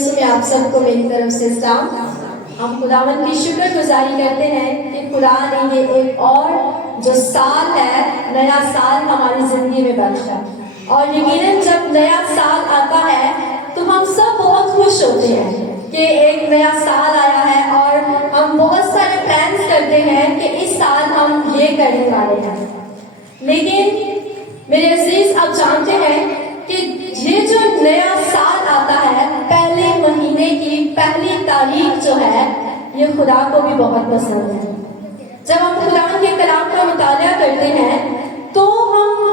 यीशु में आप सबको मेरी तरफ से सलाम। हम खुदावन की शुक्र गुजारी करते हैं कि खुदा ने ये एक और जो साल है, नया साल हमारी जिंदगी में बख्शा। और यकीनन जब नया साल आता है तो हम सब बहुत खुश होते हैं कि एक नया साल आया है, और हम बहुत सारे प्लान्स करते हैं कि इस साल हम ये करने वाले हैं। लेकिन मेरे अजीज, आप जानते हैं कि ये जो नया साल आता है, पहले महीने की पहली तारीख जो है, ये खुदा को भी बहुत पसंद है। जब हम खुदा के कलाम का मुताला करते हैं तो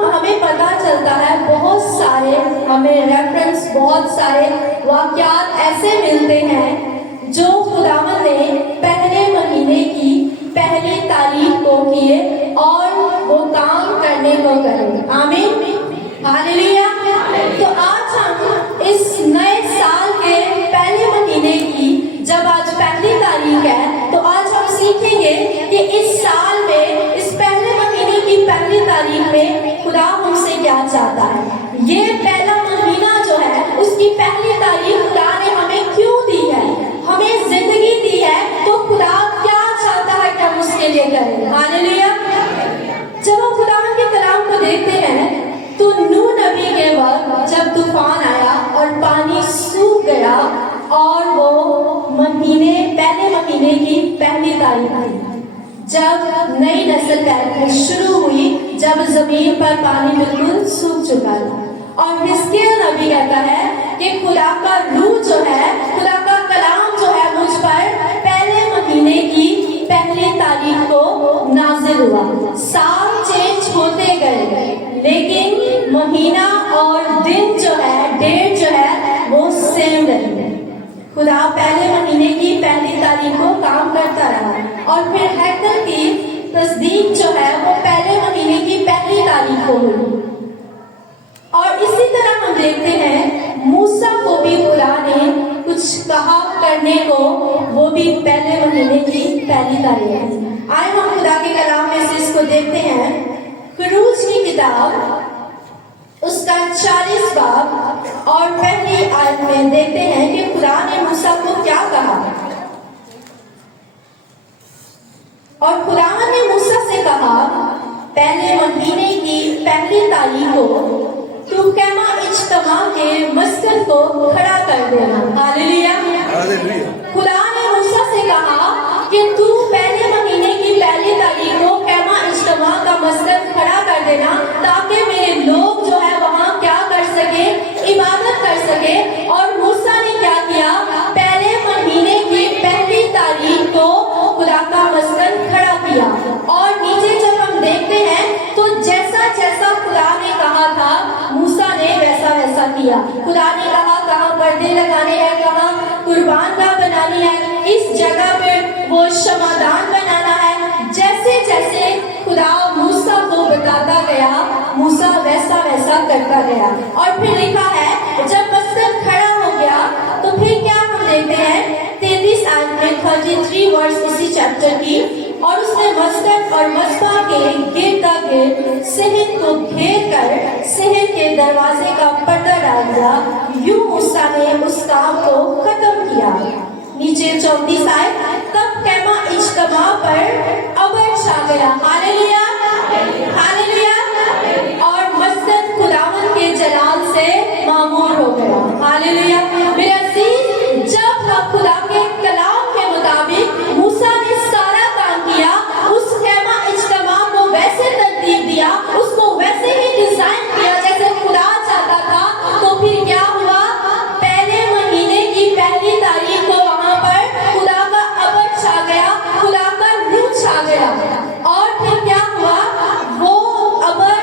हमें पता चलता है, बहुत सारे हमें रेफरेंस, बहुत सारे वाक़यात ऐसे मिलते हैं जो खुदावन ने पहले महीने की पहली तारीख को किए और वो काम करने को करें। आमीन, हालेलुया। तो आज हम इस नए साल के पहले महीने की, जब आज पहली तारीख है, तो आज हम सीखेंगे कि इस साल में, इस पहले महीने की पहली तारीख में खुदा हमसे क्या चाहता है। ये पहला महीना जो है, उसकी पहली तारीख खुदा ने हमें क्यों दी है, हमें जिंदगी दी है, तो खुदा क्या चाहता है कि हम उसके लिए करें। हालेलुया। जब हम खुदा के कलाम को देखते हैं तो नूह नबी के वक्त जब तूफान आया और पानी सूख गया, और वो पहले महीने की पहली तारीख आई, जब नई नस्ल पैदा शुरू हुई, जब जमीन पर पानी बिल्कुल सूख चुका था। और हिजकिय्याह नबी कहता है कि खुदा का रूह जो है, खुदा का कलाम जो है मुझ पर पहले महीने की पहली तारीख को नाजिल हुआ। साल चेंज होते गए, लेकिन महीना और दिन जो है, डेट जो है, वो सेम रही। खुदा पहले महीने की पहली तारीख को काम करता रहा, और फिर हैकल की तस्दीक जो है वो पहले महीने की पहली तारीख को हुई। और इसी तरह हम देखते हैं मूसा को भी खुदा ने कुछ कहा करने को, वो भी पहले महीने की पहली तारीख है। आए हम खुदा के कलाम में से इसको देखते हैं। खरूज की किताब उसका 40 बाब और पहली आयत में देखते हैं कि खुदा ने मूसा को क्या कहा। और खुदा ने मूसा से कहा, पहले महीने की पहली तारीख को तू कहमा इज्तिमा के मस्जिद को खड़ा कर देना। हालेलुया। खुदा ने मूसा से कहा कि तू पहले महीने की पहली तारीख को कहमा इज्तिमा का मस्जिद खड़ा कर देना, ताकि मेरे लोग जो है वहाँ क्या कर सके, इबादत कर सके। और मूसा ने क्या किया, पहले महीने की पहली तारीख को खुदा का मस्जिद खड़ा किया। और नीचे जब हम देखते हैं तो जैसा जैसा खुदा ने कहा था, मूसा ने वैसा वैसा किया। खुदा ने कहा कहाँ पर्दे लगाने हैं, कहाँ कुर्बान गाह बनानी है, इस जगह पे वो शमादान बनाना है। जैसे जैसे खुदा मूसा को बताता गया, मूसा वैसा वैसा करता गया। और फिर लिखा है जब मस्जिद खड़ा हो गया तो फिर क्या हम देखते हैं 33 आयत में 33 वर्ष इसी चैप्टर की। और उसने मस्जिद और मस्बा के गिरदा गिर्द शहर को घेर कर शहर के दरवाजे का पर्दा डाल दिया। यूं मूसा ने उस काम को खत्म किया। नीचे 34 आयत, तब कहमा इज्तिमा पर अबर छा गया। Hallelujah, hallelujah. और मस्जिद खुदावन के जलाल से मामूर हो गया। हालेलुया। मेरे अजीज, जब हम खुदा के कलाम के मुताबिक मूसा ने सारा काम किया, उस कहमा इज्तिमा को वैसे तरतीब दिया, उसको वैसे ही डिजाइन किया जैसे खुदा चाहता था, तो फिर क्या हुआ, पहले महीने की पहली तारीख को वहां पर खुदा का अबर छा गया, खुदा का रूह छा गया। और फिर क्या हुआ, वो अबर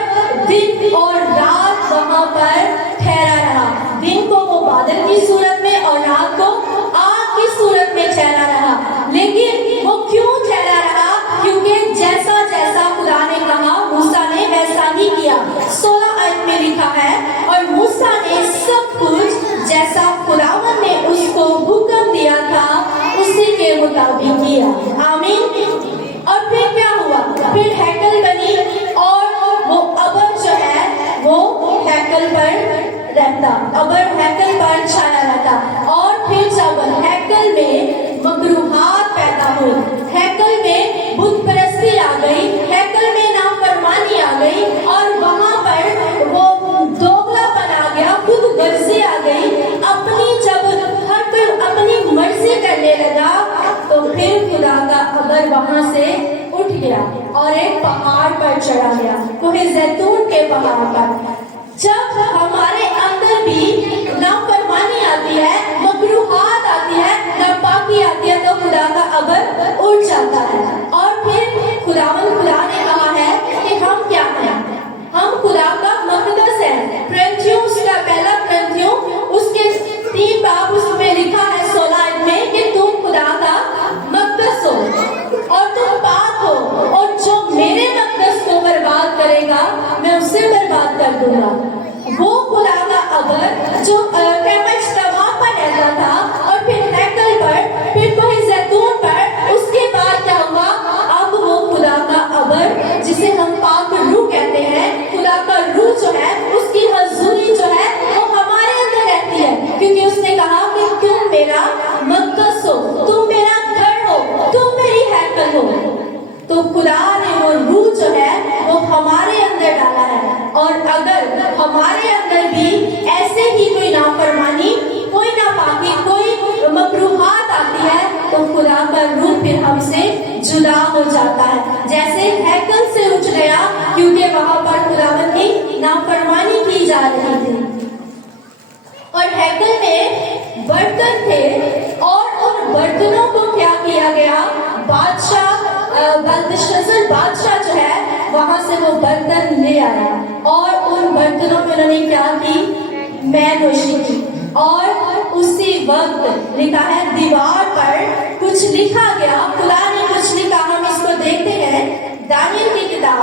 दिन और रात वहां पर ठहरा रहा। दिन को वो बादल की सूरत में और रात को आग की सूरत में ठहरा रहा। लेकिन वो क्यों ठहरा रहा, क्योंकि जैसा जैसा खुदा ने कहा मूसा ने वैसा ही किया। 16 आयत में लिखा है, और मूसा ने सब कुछ जैसा खुदावन ने उसको हुक्म दिया था उसी के मुताबिक किया। आमीन। और फिर क्या हुआ, फिर हैकल बनी, और वो अबर जो है वो हैकल पर रहता, अबर हैकल पर छाया रहता। और फिर वहां से उठ गया और एक पहाड़ पर चढ़ा गया, कोहे जैतून के पहाड़ पर। जब हमारे अंदर भी नाफरमानी आती है, मकरूहात आती है, नापाकी आती है, तो खुदा का अबर उड़ जाता है। और फिर खुदा ने कहा है कि हम क्या हैं? हम खुदा का मकदस है। ग्रंथियों उसका पहला ग्रंथियों उसके 3 बाब उसमें लिखा है 16 में कि तुम खुदा का मकदस हो और तुम पाक हो, और जो मेरे मकदस को बर्बाद करेगा मैं उसे बर्बाद कर दूंगा। वो खुदा का अबर जो इज्तिमा पर रहता था और फिर हैकल पर, फिर कोहे जैतून पर, उसके बाद क्या हुआ? अब वो खुदा का अबर जिसे हम पाक रूह कहते हैं, खुदा का रूह जो है उसकी हजूरी जो है वो हमारे अंदर रहती है, क्योंकि उसने कहा कि तुम मेरा मकदस हो, तुम मेरा घर हो, तुम मेरी हैकल हो। तो खुदा ने वो रूह जो है वो हमारे अंदर डाला है। और अगर हमारे अंदर भी ऐसे ही कोई नाफरमानी, कोई नापाकी, कोई मकरूहात आती है, तो खुदा का रूह फिर हमसे जुदा हो जाता है, जैसे हैकल से उठ गया, क्योंकि वहां पर खुदावन की नाफरमानी की जा रही थी। और हैकल में बर्तन थे और उन बर्तनों को क्या किया गया? बादशाह बेल्तशस्सर बादशाह जो है वहां से वो बर्तन ले आया और उन बर्तनों में उन्होंने क्या की? मैनोशी की। और उसी वक्त लिखा है दीवार पर कुछ लिखा गया, खुदा ने कुछ लिखा, हम इसको देखते हैं। दानियल की किताब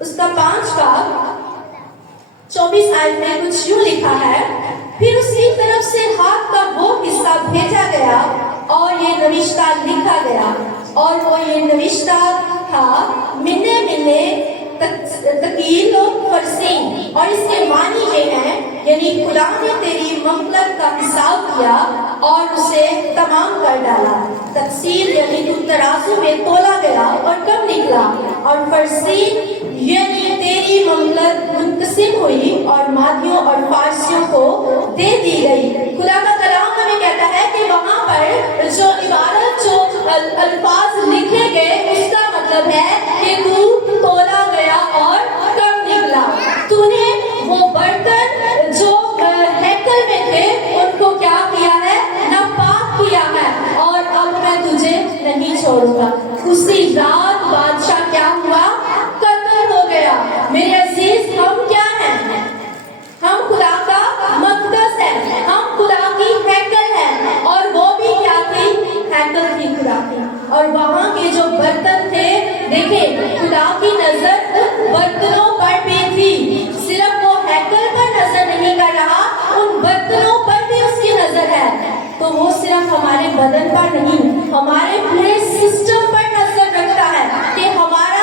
उसका 5 बाब 24 आयत में कुछ यूं लिखा है, फिर उसकी तरफ से हाथ का वो हिस्सा भेजा गया और ये नविश्ता लिखा गया, और वो ये नविश्ता था मिन्ने मिन्ने तकील फरसीन, और इसके मानी ये है, यानी खुदा ने तेरी ममलक का हिसाब किया और उसे तमाम कर डाला। तफसील यानी तू तराजू में तोला गया और कब निकला, और फरसीन यानी तेरी ममलक मुंतसिम हुई और मादियों और फारसियों को दे दी गई। खुदा का कलाम हमें कहता है कि वहां पर जो इबारत, जो अल्फाज लिखे गए, उसका मतलब है कि तू तोला गया और कब निकला। तूने वो बर्तन जो हैकल में थे उनको क्या किया है? नापाक किया है, और अब मैं तुझे नहीं छोड़ूंगा। उसी रात बादशाह क्या हुआ? कत्ल हो गया। मेरे अजीज, हम क्या हैं? हम खुदा का मकदस है, हम खुदा की हैकल है, और वो भी क्या थी? हैकल थी खुदा की। और वहां के जो बर्तन थे, देखें खुदा की नजर उन बर्तनों पर भी थी, सिर्फ वो हैकल पर नजर नहीं कर रहा, उन बर्तनों पर भी उसकी नजर है। तो वो सिर्फ हमारे बदन पर नहीं, हमारे पूरे सिस्टम पर नजर रखता है कि हमारा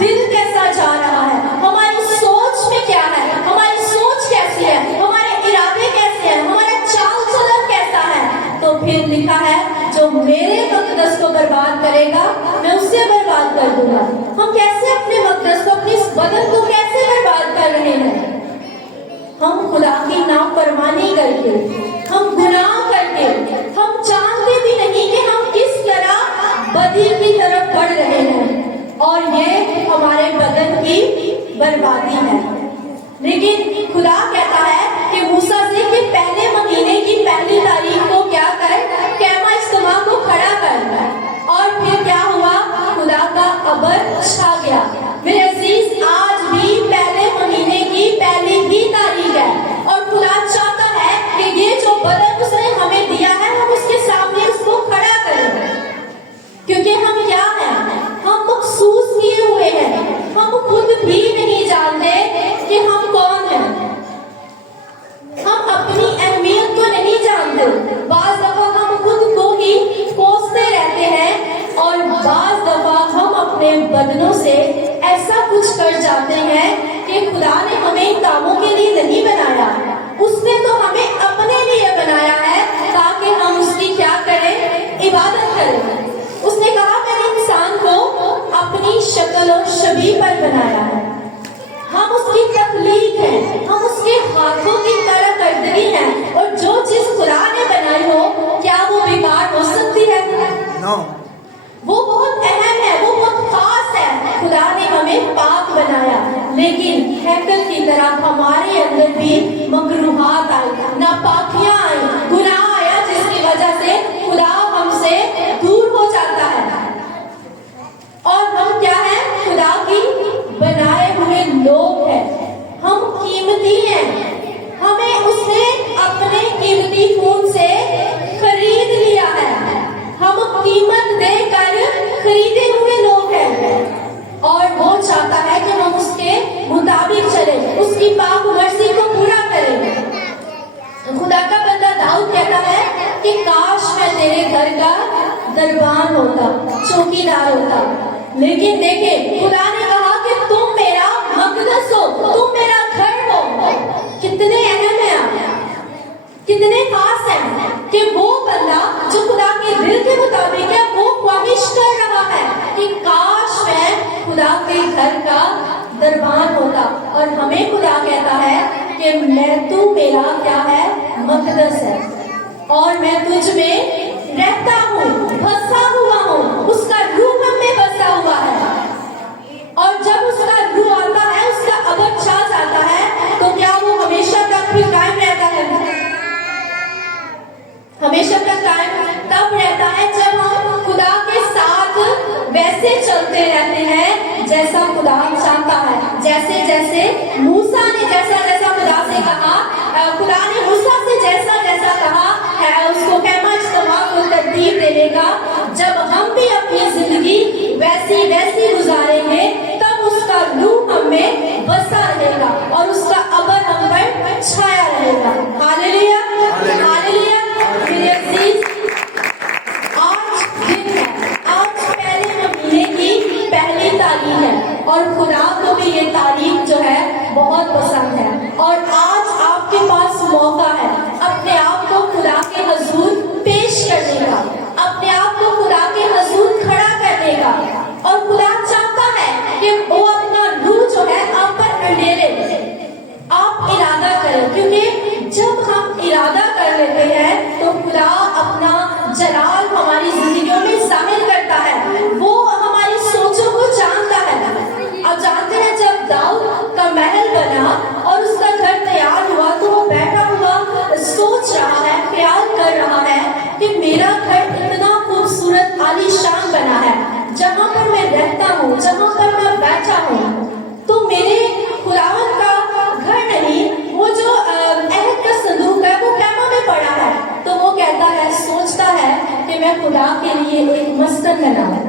दिल कैसा जा रहा है, हमारी सोच में क्या है, हमारी सोच कैसी है, हमारे इरादे कैसे हैं, हमारा चाल चलन कैसा है। तो फिर लिखा है जो मेरे मकदस को बर्बाद करेगा मैं उसे बर्बाद कर दूंगा। हम कैसे अपने मकदस को, अपने बदन को कैसे बर्बाद कर रहे हैं? हम खुदा की नाफरमानी करके, हम गुनाह करके, हम जानते भी नहीं कि हम किस तरह बदी की तरफ बढ़ रहे हैं, और ये हमारे बदन की बर्बादी है। लेकिन खुदा कहता है कि मूसा से कि पहले महीने की पहली तारीख को क्या कर, कैमा इज्तिमा को खड़ा कर। और फिर क्या हुआ? खुदा का अबर छा गया। मेरे अजीज, आज भी पहले महीने की पहली ही तारीख है, और खुदा चाहता है कि ये जो बदन उसने हमें दिया है हम उसके सामने उसको खड़ा करें, क्योंकि हम क्या हैं? हम मखसूस किए हुए हैं, हम खुद भी नहीं जानते कि हम कौन हैं, हम अपनी अहमियत को नहीं जानते। बाज दफा हम खुद को ही कोसते रहते हैं, और बाज दफा हम अपने बदनों से ऐसा कुछ कर जाते हैं कि खुदा ने हमें इन कामों के लिए नहीं बनाया, उसने तो हमें अपने लिए बनाया है ताकि हम उसकी क्या करें? इबादत करें। उसने कहा मैंने इंसान को अपनी शक्ल और शबीह पर बनाया है, हम उसकी तख्लीक हैं, हम उसके हाथों की तरह करदगी हैं, और जो चीज खुदा ने बनाई हो क्या वो कीमती खून से खरीद लिया है। हम कीमत देकर खरीदे हुए लोग हैं और वो चाहता है कि हम उसके मुताबिक चले, उसकी पाक मर्जी को पूरा करें। खुदा का बंदा दाऊद कहता है कि काश मैं तेरे घर का दरबान होता, चौकीदार होता। लेकिन देखे, खुदा ने कहा कि तुम मेरा मकदस हो, तुम मेरा घर हो। कितने अहम है आप, कितने खास हैं कि वो बंदा जो खुदा के दिल के मुताबिक है, वो ख्वाहिश कर रहा है कि काश मैं खुदा के घर का दरबान होता। और हमें खुदा कहता है कि मैं, तू मेरा क्या है, मकदस है और मैं तुझ में रहता हूँ, बसा हुआ हूँ। उसका रूह हम में बसा हुआ है और जब उसका रूह आता है, उसका अबद छा जाता है, तो क्या वो हमेशा तक भी कायम रहता है? हमेशा तक कायम तब रहता है जब हम खुदा के साथ वैसे चलते रहते हैं जैसा खुदा चाहता है। जैसे जैसे मूसा ने जैसा जैसा खुदा से कहा, खुदा ने मूसा से जैसा जैसा कहा है, उसको कहमा इज्तिमा को तरतीब देने का। जब हम भी अपनी जिंदगी वैसी वैसी गुजारेंगे, तब उसका रूह हम में बसा रहेगा और उसका अबर हम पर छाया रहेगा। Hallelujah, hallelujah. मेरे अजीज, आज दिन है, आज पहले महीने की पहली तारीख है और खुदा को भी ये तारीख जो है बहुत पसंद है। और आज आपके पास मौका है अपने आप को खुदा के हजूर पेश करने का, अपने आप को खुदा के हजूर खड़ा करने का। और खुदा चाहता है कि वो अपना रूह जो है आप पर अंडेरे, आप इरादा करें, क्योंकि जब हम इरादा कर लेते हैं तो खुदा अपना जलाल हमारी जिंदगियों में जाहिर करता है। वो हमारी सोचों को जानता है। आप जानते हैं, जब दाऊद का महल बना और उसका घर तैयार हुआ, तो वो बैठा हुआ सोच रहा है, ख्याल कर रहा है कि मेरा घर इतना खूबसूरत आलीशान बना है, जहाँ पर मैं रहता हूँ, जहाँ पर मैं बैठा हूँ, तो मेरे खुदावंद का घर नहीं, वो जो अहद का संदूक है वो कैमा में पड़ा है। तो वो कहता है, सोचता है कि मैं खुदा के लिए एक मस्कन बनाऊं।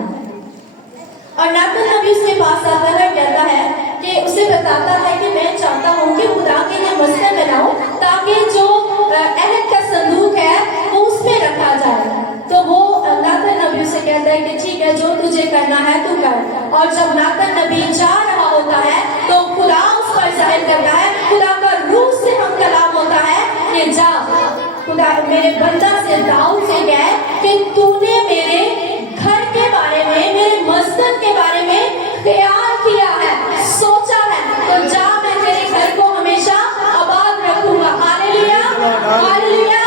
और नातन नबी उसके पास आता है, कहता है कि उसे बताता है कि मैं चाहता हूँ कि खुदा के लिए मस्कन बनाऊं, ताकि जो अहद का संदूक है वो उसमें रखा जाए। तो वो नातन नबी उसे कहता है कि ठीक है, जो तुझे करना है तू कर। और जब नातन नबी जा रहा होता है तो खुदा उस पर जाहिर करता है, खुदा का रूह से हम कलाम होता है कि जा, खुदा मेरे बंदा से दाऊद से कहे कि तूने मेरे घर के बारे में, मेरे मस्जिद के बारे में ख्याल किया है, सोचा है, तो जा, मैं तेरे घर को हमेशा आबाद रखूंगा। Hallelujah, hallelujah.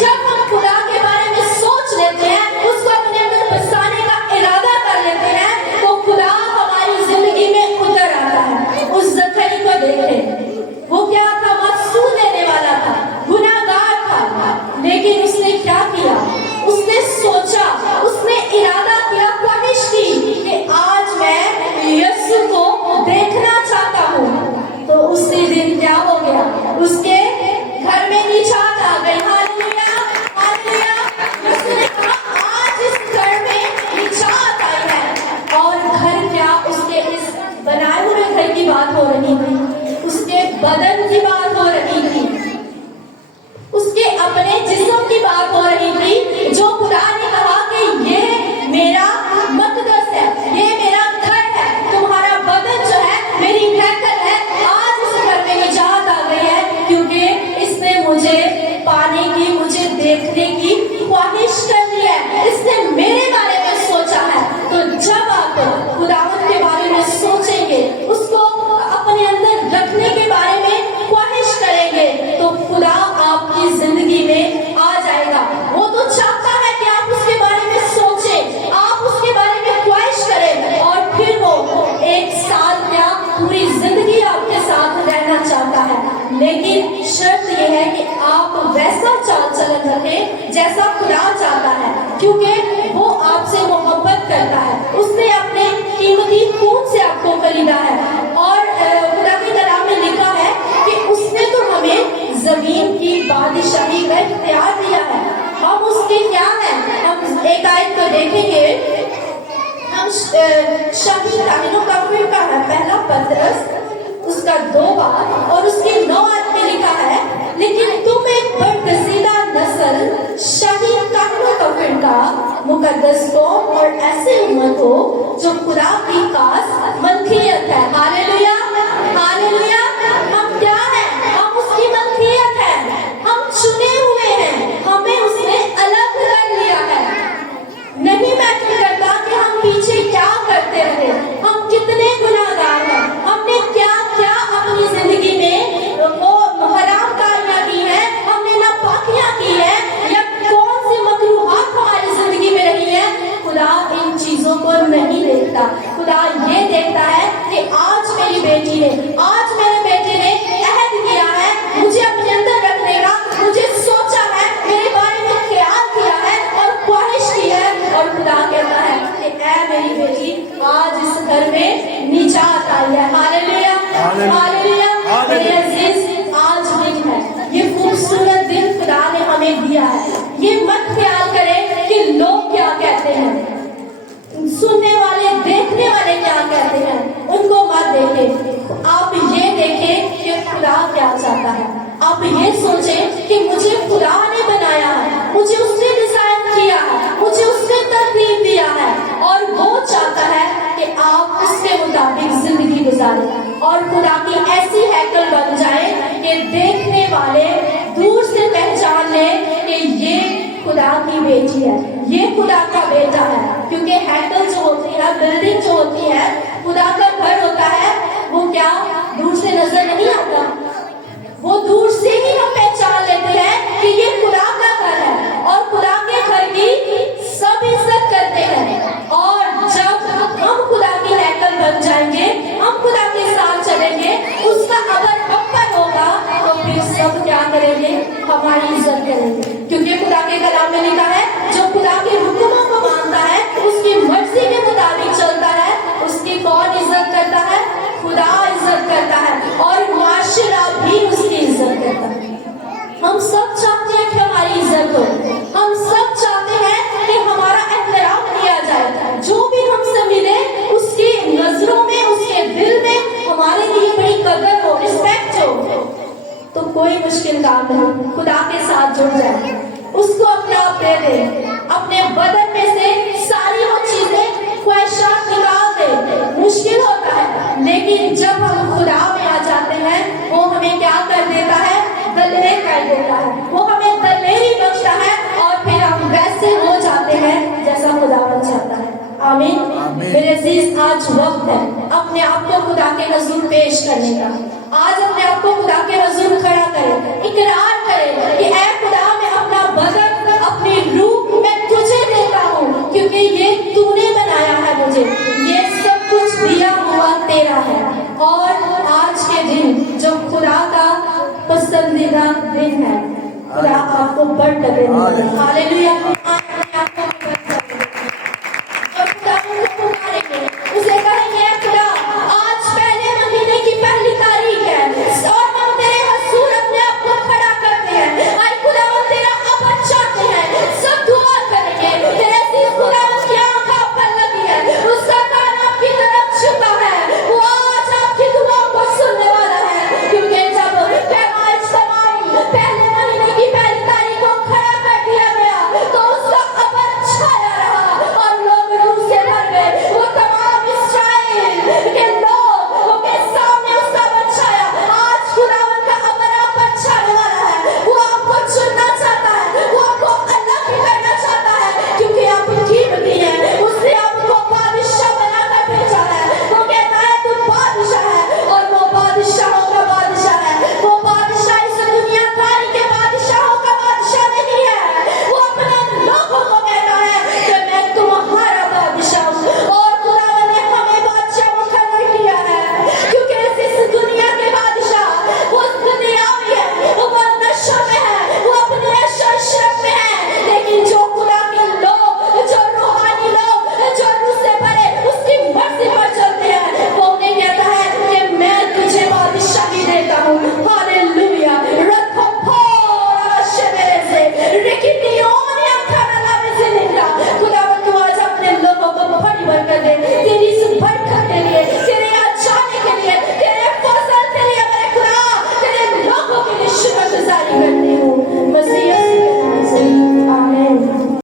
जब हम खुदा के बारे में सोच लेते हैं, उसको अपने अंदर बसाने का इरादा कर लेते हैं, तो खुदा हमारी जिंदगी में उतर आता है। उस जखरी को देखें, वो क्या था, मासूम देने वाला था, गुनाहगार था, लेकिन उसने क्या किया, उसने सोचा, उसने इरादा किया, ख्वाहिश की कि आज मैं यीशु को देखना चाहता हूँ। तो उसी दिन क्या हो गया, उसके घर में निजात आ गई। Hallelujah, hallelujah. उसने कहा, आज इस घर में निजात आई है। और घर क्या, उसके इस बनाए हुए घर की बात हो रही थी, उसके बदन की बात हो रही थी, उसके अपने जिस्म की बात हो रही थी, जो खुदा ने कहा कि ये मेरा मकदस है, ये मेरा घर है, तुम्हारा बदन जो है मेरी हैकल है। आज इस घर में निजात आ गई है, क्योंकि इसने मुझे पाने की, मुझे देखने की ख्वाहिश कर ली है, इसने मेरे बारे में सोचा है। तो जब आप खुदावंद के बारे में सोचेंगे, उसको अपने अंदर रखने के बारे में ख्वाहिश करेंगे, तो खुदा आपकी जिंदगी में आ जाएगा। वो तो चाहता है कि आप उसके बारे में सोचें, आप उसके बारे में ख्वाहिश करें, और फिर वो एक साल क्या, पूरी जिंदगी आपके साथ रहना चाहता है। लेकिन शर्त ये है कि आप वैसा चाल चलन रखें जैसा खुदा चाहता है, क्योंकि वो आपसे मोहब्बत करता है, उसने अपने कीमती खून से आपको खरीदा है। और खुदा के कलाम में लिखा है कि उसने तो हमें जमीन की बारिश शहीद काहिनों का फिरका है, पहला पत्रस उसका 2 बार और उसके 9 आयत में लिखा है, लेकिन तुम एक बदगजीदा नस्ल, शहीद काहिनों का फिरका, मुकद्दस कौम और ऐसे उम्मत हो जो खुदा की खास मलकियत है। Hallelujah, hallelujah. हम क्या हैं? हम उसकी मलकियत हैं, हम चुने हुए हैं, हमें उसने अलग कर लिया है। नहीं मैटर करता कि हम पीछे क्या करते रहे, हम कितने गुनाहगार हैं, हमने क्या क्या अपनी जिंदगी में वो हराम कारियां की है, हमने नापाकियां की है, या कौन सी मकरूहात हमारी जिंदगी में रही है। खुदा इन चीजों को नहीं देखता। खुदा ये देखता है कि आज मेरी बेटी ने, आज मेरे बेटे ने अहद किया है, मुझे अपने अंदर रखने का, मुझे सोचा है, मेरे बारे में ख्याल किया है और ख्वाहिश की है। और खुदा कहता है कि ऐ मेरी बेटी, आज इस घर में निजात आई है। Hallelujah, hallelujah. मेरे अजीज, आज दिन है, ये खूबसूरत दिन खुदा ने हमें दिया है। ये मत ख्याल करें कि लोग क्या कहते हैं, सुनने वाले, देखने वाले क्या कहते हैं, उनको मत देखें। आप ये देखें कि खुदा क्या चाहता है। आप ये सोचें कि मुझे खुदा ने बनाया है, मुझे उसने डिजाइन किया है, मुझे उसने तरतीब दिया है, और वो चाहता है कि आप उसके मुताबिक जिंदगी गुजारें और खुदा की ऐसी हैकल बन जाए कि देखने वाले दूर से पहचान लें कि ये खुदा की बेटी है, ये खुदा का बेटा है। क्योंकि हैकल जो होती है, बिल्डिंग जो होती है, खुदा का घर होता है, वो क्या दूर से नजर नहीं आता, वो दूर से ही हम पहचान लेते हैं कि ये खुदा का घर है। और खुदा के घर की सब इज्जत करते हैं। और जब हम खुदा की हैकल बन जाएंगे, हम खुदा के साथ चलेंगे, उसका अगर हम पर होगा तो फिर सब क्या करेंगे? हमारी इज्जत करेंगे। क्योंकि खुदा के कलाम में लिखा है, जो खुदा के हुक्मों को मानता है, उसकी मर्जी के मुताबिक चलता है, उसकी कौन इज्जत करता है? खुदा इज्जत करता है, और माशरा भी उसकी इज्जत करता है। हम सब चाहते हैं कि हमारी इज्जत हो, हम सब चाहते हैं कि हमारा एहतराम किया जाए, जो भी हमसे मिले उसकी नजरों में, उसके दिल में हमारे लिए बड़ी कदर हो, रिस्पेक्ट हो। तो कोई मुश्किल काम नहीं, खुदा के साथ जुड़ जाए, उसको अपना आप दे दे, अपने बदन में से सारी वो चीजें, ख्वाहिशात निकाल दे। मुश्किल होता है, लेकिन जब हम खुदा में आ जाते हैं, वो हमें क्या कर देता है? दलेर कर देता है, वो हमें दलेरी बख्शता है, और फिर हम वैसे हो जाते हैं जैसा खुदा बन जाता है। आमीन। मेरे अजीज, आज वक्त है अपने आप को खुदा के नज़र पेश करने का। आज अपने आप को खुदा के नज़र खड़ा करें, इकरार करें कि ऐ खुदा, मैं अपना बदन, अपनी रूह मैं तुझे देता हूँ, क्योंकि ये तूने बनाया है मुझे, ये सब कुछ दिया हुआ तेरा है। और आज के दिन जो खुदा का पसंदीदा दिन है, खुदा आपको बढ़ लगे। हालेलुया।